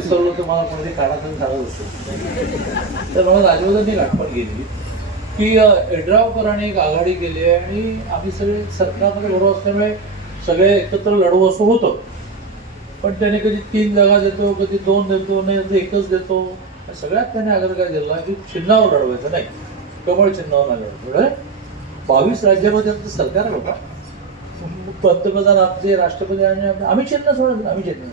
विसरलो तर मला कोणते काढाचं झालं असतं. तर मला राजवतांनी आठवण गेली की यड्रावकरांनी एक आघाडी केली आहे आणि आम्ही सगळे सरकारमध्ये बरोबर असल्यामुळे सगळे एकत्र लढू असं होतं. पण त्याने कधी 3 जागा देतो, कधी 2 देतो, नाही तर 1च देतो. सगळ्यात त्याने आग्रह काय दिला की चिन्हावर लढवायचं नाही, कमळ चिन्हावर नाही लढवायचं. 22 राज्यामध्ये आमचं सरकार आहे बाबा, पंतप्रधान आमचे, राष्ट्रपती आणि आम्ही चिन्ह सोडत, आम्ही चिन्ह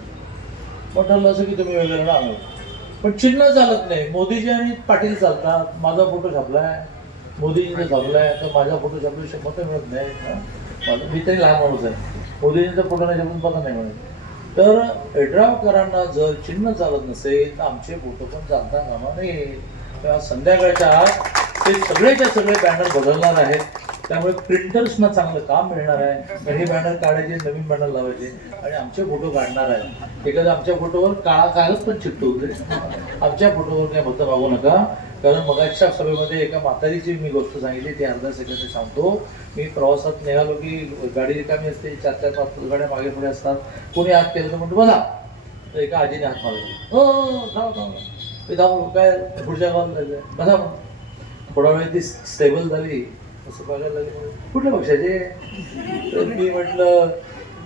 पण ठरलं असं की तुम्ही वेगळं ना आम्ही, पण चिन्ह चालत नाही. मोदीजी आणि पाटील चालतात, माझा फोटो छापलाय, मोदीजीने छापलाय, तर माझा फोटो छापल्याशिवाय मतं मिळत नाही. मी तरी लहान माणूस आहे, मोदीजींचा फोटो नाही छापून पता नाही मिळत. तर यड्रावकरांना जर चिन्ह चालत नसेल तर आमचे फोटो पण चालता कामा नये. तेव्हा संध्याकाळच्या आत ते सगळेच्या सगळे बॅनर बदलणार आहेत. त्यामुळे प्रिंटर्सना चांगलं काम मिळणार आहे. तर हे बॅनर काढायचे, नवीन बॅनर लावायचे आणि आमचे फोटो काढणार आहे. एखाद्या आमच्या फोटोवर काळा कागद पण चिकटवते. आमच्या फोटोवर काय मतं मागू नका. कारण मगाच्या सभेमध्ये एका म्हातारीची मी गोष्ट सांगितली, ती अर्धा सेकंद सांगतो. मी प्रवासात निघालो की गाडी रिकामी असते, 4-4-5 गाड्या मागे पुढे असतात. कोणी हात केलं तर म्हणतो बघा, तर एका आजीने हात मारला, हो धाव मी धावलो, काय पुढच्या गावात जायचं बघा. थोडा वेळ ती स्टेबल झाली, असं बघायला लागली, कुठल्या पक्षाचे? तर मी म्हटलं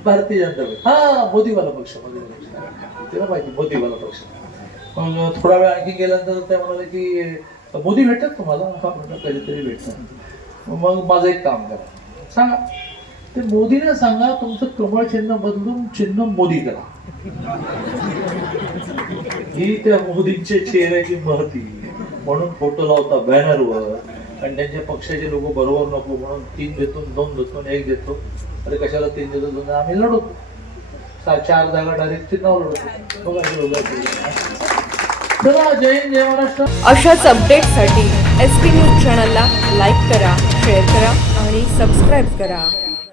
भारतीय जनता पक्ष. हा, मोदीवाला पक्ष. तिला माहिती मोदीवाला पक्ष. मग थोडा वेळ आणखी गेल्यानंतर त्या म्हणाले की मोदी भेटतात तुम्हाला? हा म्हटलं कधीतरी भेटतात. मग माझं एक काम करा, सांगा ते मोदीने सांगा तुमचं कमळ चिन्ह बदलून चिन्ह मोदी करा. ही त्या मोदींच्या चेहऱ्याची महती म्हणून फोटो लावता बॅनरवर आणि त्यांच्या पक्षाचे लोक बरोबर नको म्हणून 3 देतो, 2 देतो, 1 देतो. अरे कशाला 3 देतो, 2 आम्ही लढवतो. 4 जागा डायरेक्ट चिन्हावर लढवतो. बघा चला, जय हिंद, जय महाराष्ट्र. अशाच अपडेटसाठी SP न्यूज चॅनलला लाईक करा, शेअर करा आणि सबस्क्राईब करा.